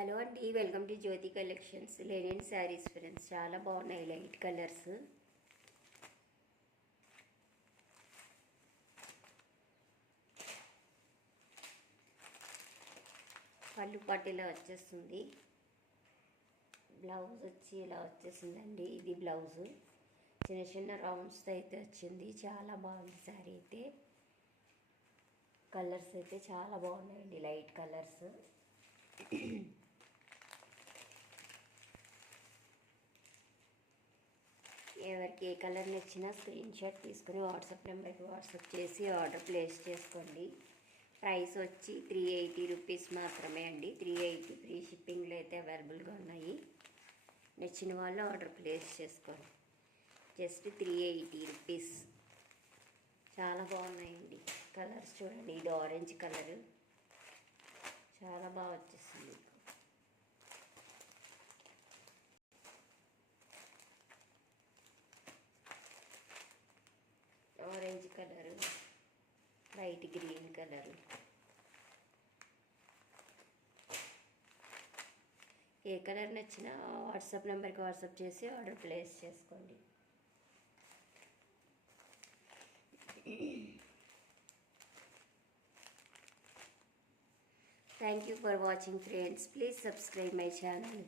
హలో అండి, welcome to Jyothi collections. Linen saris friends, చాలా బాగున్నాయి. లైట్ కలర్స్, పళ్ళు పట్టు ఇలా వచ్చేస్తుంది. బ్లౌజ్ వచ్చి ఇలా వచ్చేసిందండి. ఇది బ్లౌజు చిన్న చిన్న రౌండ్స్తో అయితే వచ్చింది. చాలా బాగుంది శారీ అయితే. కలర్స్ అయితే చాలా బాగున్నాయండి, లైట్ కలర్స్. ఎవరికి ఏ కలర్ నచ్చినా స్క్రీన్ షాట్ తీసుకుని వాట్సాప్ నెంబర్కి వాట్సాప్ చేసి ఆర్డర్ ప్లేస్ చేసుకోండి. ప్రైస్ వచ్చి 380 రూపీస్ మాత్రమే అండి. 380 ఫ్రీ షిప్పింగ్లో అయితే అవైలబుల్గా ఉన్నాయి. నచ్చిన వాళ్ళు ఆర్డర్ ప్లేస్ చేసుకోండి. జస్ట్ 380 రూపీస్. చాలా బాగున్నాయండి కలర్స్. చూడండి, ఇది ఆరెంజ్ కలరు, చాలా బాగా వచ్చేసింది. Orange colour, light green colour. ఏ కలర్ నచ్చినా వాట్సాప్ నెంబర్కి వాట్సాప్ చేసి ఆర్డర్ ప్లేస్ చేసుకోండి. Thank you for watching friends. Please subscribe my channel.